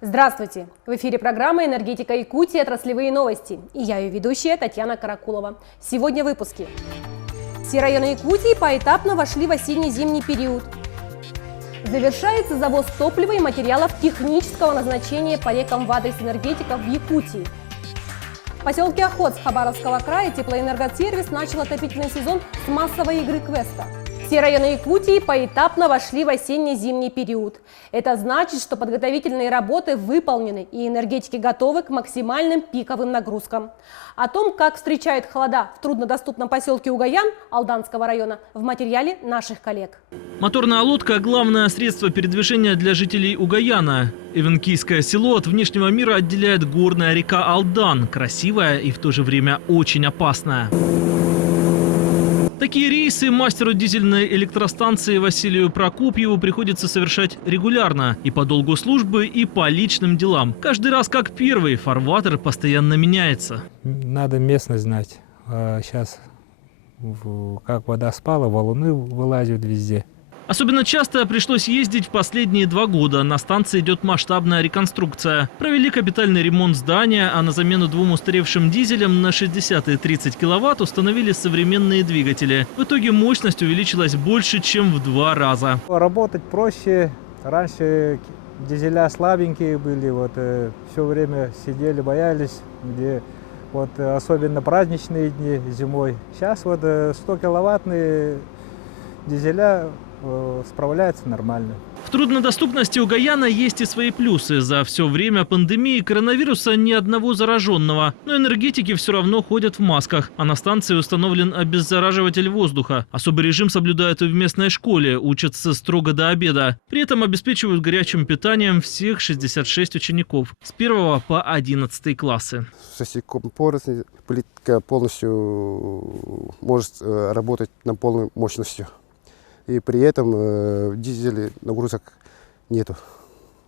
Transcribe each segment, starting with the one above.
Здравствуйте! В эфире программа «Энергетика Якутии. Отраслевые новости». И я ее ведущая Татьяна Каракулова. Сегодня в выпуске. Все районы Якутии поэтапно вошли в осенне-зимний период. Завершается завоз топлива и материалов технического назначения по рекам в адрес энергетиков в Якутии. В поселке Охотск Хабаровского края теплоэнергосервис начал отопительный сезон с массовой игры квеста. Все районы Якутии поэтапно вошли в осенне-зимний период. Это значит, что подготовительные работы выполнены и энергетики готовы к максимальным пиковым нагрузкам. О том, как встречают холода в труднодоступном поселке Угаян Алданского района, в материале наших коллег. Моторная лодка – главное средство передвижения для жителей Угаяна. Эвенкийское село от внешнего мира отделяет горная река Алдан, красивая и в то же время очень опасная. Такие рейсы мастеру дизельной электростанции Василию Прокопьеву приходится совершать регулярно. И по долгу службы, и по личным делам. Каждый раз как первый, фарватер постоянно меняется. Надо местность знать. Сейчас как вода спала, валуны вылазят везде. Особенно часто пришлось ездить в последние 2 года. На станции идет масштабная реконструкция. Провели капитальный ремонт здания, а на замену 2 устаревшим дизелям на 60 и 30 киловатт установили современные двигатели. В итоге мощность увеличилась больше, чем в 2 раза. Работать проще. Раньше дизеля слабенькие были, все время сидели, боялись, где особенно праздничные дни зимой. Сейчас 100-киловаттные дизеля справляется нормально. В труднодоступности Угаяна есть и свои плюсы. За все время пандемии коронавируса ни одного зараженного. Но энергетики все равно ходят в масках. А на станции установлен обеззараживатель воздуха. Особый режим соблюдают и в местной школе. Учатся строго до обеда. При этом обеспечивают горячим питанием всех 66 учеников. С 1 по 11 классы. Плитка полностью может работать на полную мощностью. И при этом в дизеле нагрузок нету.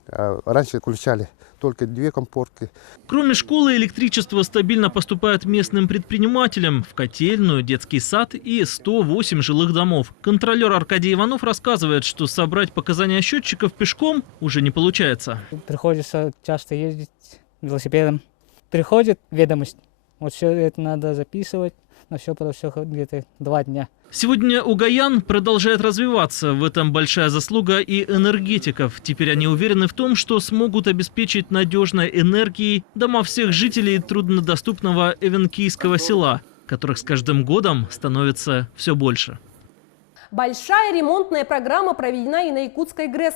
Раньше включали только 2 комфорки. Кроме школы, электричество стабильно поступает местным предпринимателям в котельную, детский сад и 108 жилых домов. Контролер Аркадий Иванов рассказывает, что собрать показания счетчиков пешком уже не получается. Приходится часто ездить велосипедом. Приходит ведомость. Все это надо записывать. На все где-то 2 дня. Сегодня Угаян продолжает развиваться. В этом большая заслуга и энергетиков. Теперь они уверены в том, что смогут обеспечить надежной энергией дома всех жителей труднодоступного Эвенкийского села, которых с каждым годом становится все больше. Большая ремонтная программа проведена и на Якутской ГРЭС.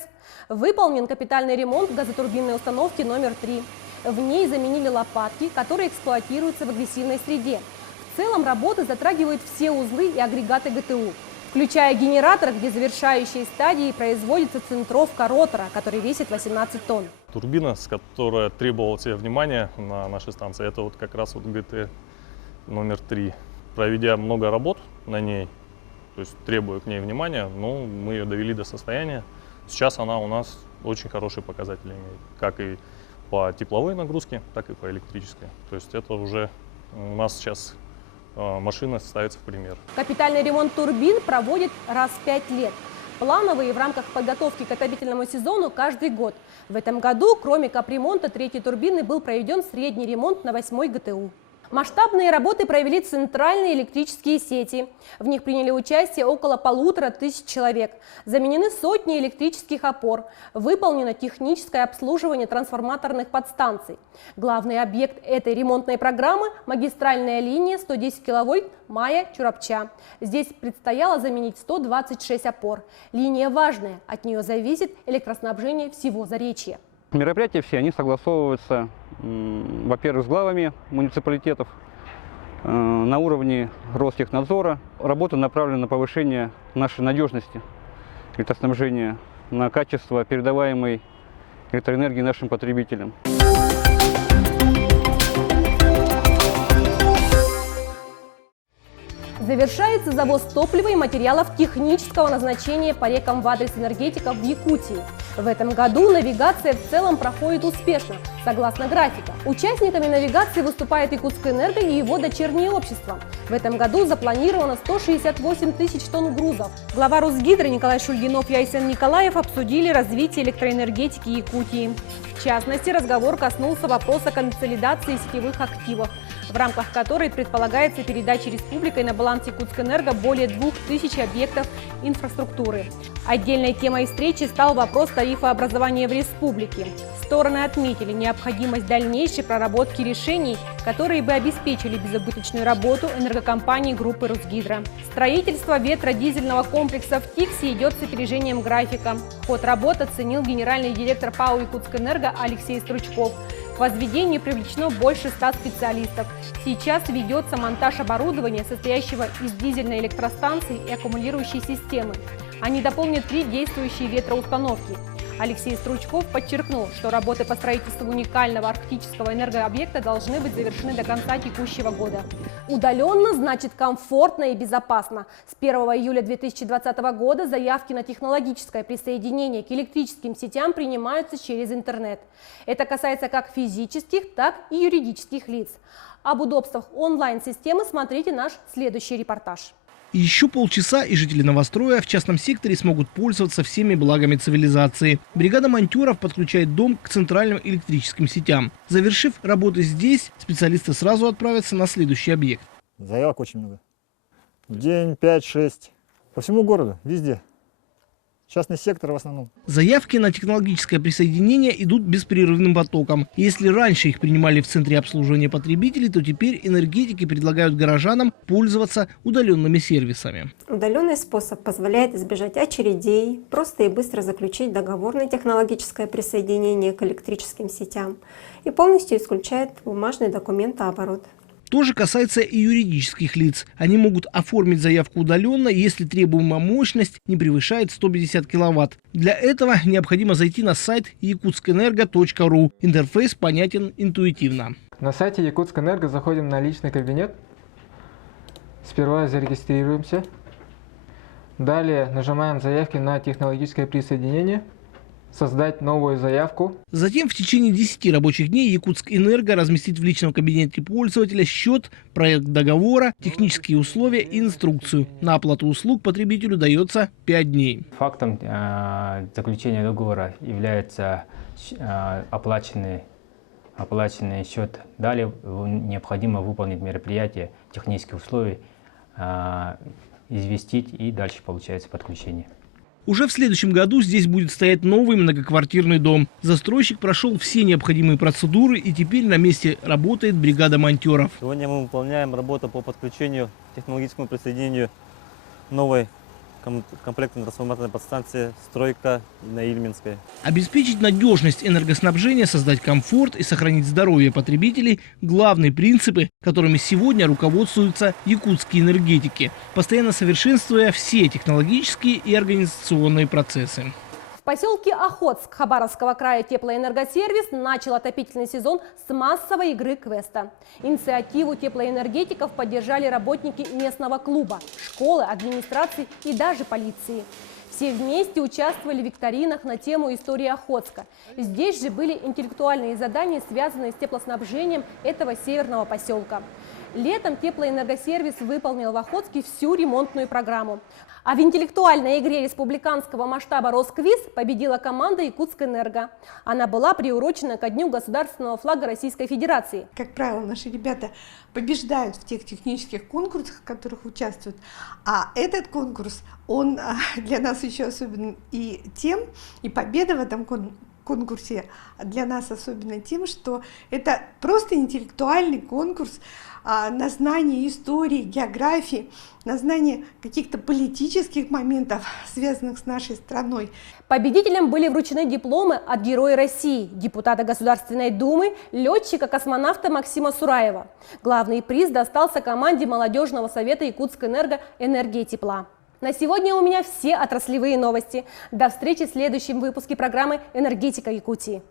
Выполнен капитальный ремонт газотурбинной установки номер 3. В ней заменили лопатки, которые эксплуатируются в агрессивной среде. В целом работы затрагивают все узлы и агрегаты ГТУ, включая генератор, где завершающей стадией производится центровка ротора, который весит 18 тонн. Турбина, которая требовала себе внимания на нашей станции, это как раз ГТ номер 3. Проведя много работ на ней, то есть требуя к ней внимания, мы ее довели до состояния. Сейчас она у нас очень хорошие показатели имеет, как и по тепловой нагрузке, так и по электрической. То есть это уже у нас сейчас машина ставится в пример. Капитальный ремонт турбин проводит раз в 5 лет. Плановые в рамках подготовки к отопительному сезону каждый год. В этом году, кроме капремонта 3-й турбины, был проведен средний ремонт на 8-й ГТУ. Масштабные работы провели центральные электрические сети. В них приняли участие около 1500 человек. Заменены сотни электрических опор. Выполнено техническое обслуживание трансформаторных подстанций. Главный объект этой ремонтной программы – магистральная линия 110 киловольт Майя-Чурапча. Здесь предстояло заменить 126 опор. Линия важная, от нее зависит электроснабжение всего Заречья. Мероприятия все, они согласовываются, во-первых, с главами муниципалитетов на уровне Ростехнадзора. Работа направлена на повышение нашей надежности электроснабжения, на качество передаваемой электроэнергии нашим потребителям. Завершается завоз топлива и материалов технического назначения по рекам в адрес энергетиков в Якутии. В этом году навигация в целом проходит успешно, согласно графику. Участниками навигации выступает Якутскэнерго и его дочерние общества. В этом году запланировано 168 тысяч тонн грузов. Глава Росгидро Николай Шульгинов и Айсен Николаев обсудили развитие электроэнергетики Якутии. В частности, разговор коснулся вопроса консолидации сетевых активов, в рамках которой предполагается передача республикой на баланс Якутскэнерго более 2000 объектов инфраструктуры. Отдельной темой встречи стал вопрос тарифообразования в республике. Стороны отметили необходимость дальнейшей проработки решений, которые бы обеспечили безубыточную работу энергокомпаний группы Росгидро. Строительство ветродизельного комплекса в Тиксе идет с опережением графика. Ход работ оценил генеральный директор ПАО «Якутскэнерго» Алексей Стручков. К возведению привлечено больше 100 специалистов. Сейчас ведется монтаж оборудования, состоящего из дизельной электростанции и аккумулирующей системы. Они дополнят 3 действующие ветроустановки. Алексей Стручков подчеркнул, что работы по строительству уникального арктического энергообъекта должны быть завершены до конца текущего года. Удаленно значит комфортно и безопасно. С 1 июля 2020 года заявки на технологическое присоединение к электрическим сетям принимаются через интернет. Это касается как физических, так и юридических лиц. Об удобствах онлайн-системы смотрите наш следующий репортаж. Еще полчаса, и жители новостроя в частном секторе смогут пользоваться всеми благами цивилизации. Бригада монтёров подключает дом к центральным электрическим сетям. Завершив работы здесь, специалисты сразу отправятся на следующий объект. Заявок очень много. В день 5-6. По всему городу, везде. Частный сектор в основном. Заявки на технологическое присоединение идут беспрерывным потоком. Если раньше их принимали в центре обслуживания потребителей, то теперь энергетики предлагают горожанам пользоваться удаленными сервисами. Удаленный способ позволяет избежать очередей, просто и быстро заключить договор на технологическое присоединение к электрическим сетям и полностью исключает бумажный документооборот. То же касается и юридических лиц. Они могут оформить заявку удаленно, если требуемая мощность не превышает 150 киловатт. Для этого необходимо зайти на сайт yakutskэнерго.ру. Интерфейс понятен интуитивно. На сайте Якутскэнерго заходим на личный кабинет. Сперва зарегистрируемся. Далее нажимаем заявки на технологическое присоединение. Создать новую заявку. Затем в течение 10 рабочих дней Якутскэнерго разместит в личном кабинете пользователя счет, проект договора, технические условия и инструкцию. На оплату услуг потребителю дается 5 дней. Фактом заключения договора является оплаченный счет. Далее необходимо выполнить мероприятие, технические условия, известить, и дальше получается подключение. Уже в следующем году здесь будет стоять новый многоквартирный дом. Застройщик прошел все необходимые процедуры, и теперь на месте работает бригада монтёров. Сегодня мы выполняем работу по подключению, технологическому присоединению новой комплектно-трансформаторной подстанции «Стройка» на Ильминской. Обеспечить надежность энергоснабжения, создать комфорт и сохранить здоровье потребителей – главные принципы, которыми сегодня руководствуются якутские энергетики, постоянно совершенствуя все технологические и организационные процессы. В поселке Охотск Хабаровского края теплоэнергосервис начал отопительный сезон с массовой игры квеста. Инициативу теплоэнергетиков поддержали работники местного клуба, школы, администрации и даже полиции. Все вместе участвовали в викторинах на тему истории Охотска. Здесь же были интеллектуальные задания, связанные с теплоснабжением этого северного поселка. Летом теплоэнергосервис выполнил в Охотске всю ремонтную программу. А в интеллектуальной игре республиканского масштаба «Росквиз» победила команда Якутскэнерго. Она была приурочена ко дню государственного флага Российской Федерации. Как правило, наши ребята побеждают в тех технических конкурсах, в которых участвуют. А этот конкурс, он для нас еще особенный и тем, и победа в этом конкурсе для нас особенно тем, что это просто интеллектуальный конкурс на знание истории, географии, на знание каких-то политических моментов, связанных с нашей страной. Победителям были вручены дипломы от Героя России, депутата Государственной Думы, летчика-космонавта Максима Сураева. Главный приз достался команде молодежного совета Якутскэнерго «Энергия тепла». На сегодня у меня все отраслевые новости. До встречи в следующем выпуске программы «Энергетика Якутии».